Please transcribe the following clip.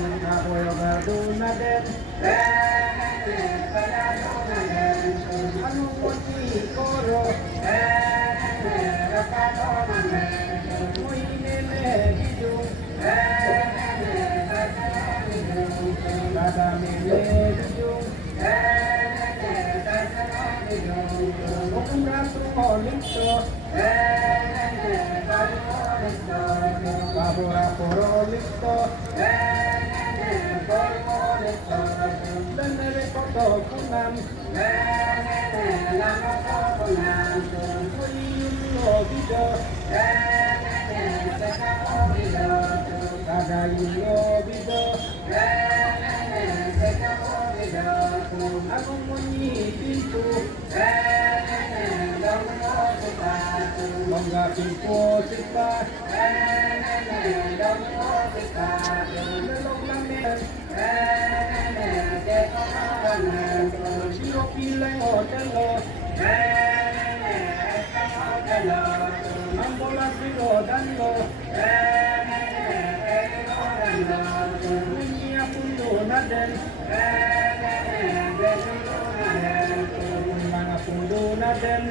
Apoyo Garduna Den Anu Poti Koro Muinele Bidu Kadamele Bidu Okumratu Olito Babura Porolito Benere Koto Kunam Kuyulo Bido Kadayulo Bido Aku munyi pintu Mongga pintu sita Lelong lamen Siro pileng otelo Ambola siro dando Munyi apundo naden Mga pundo naden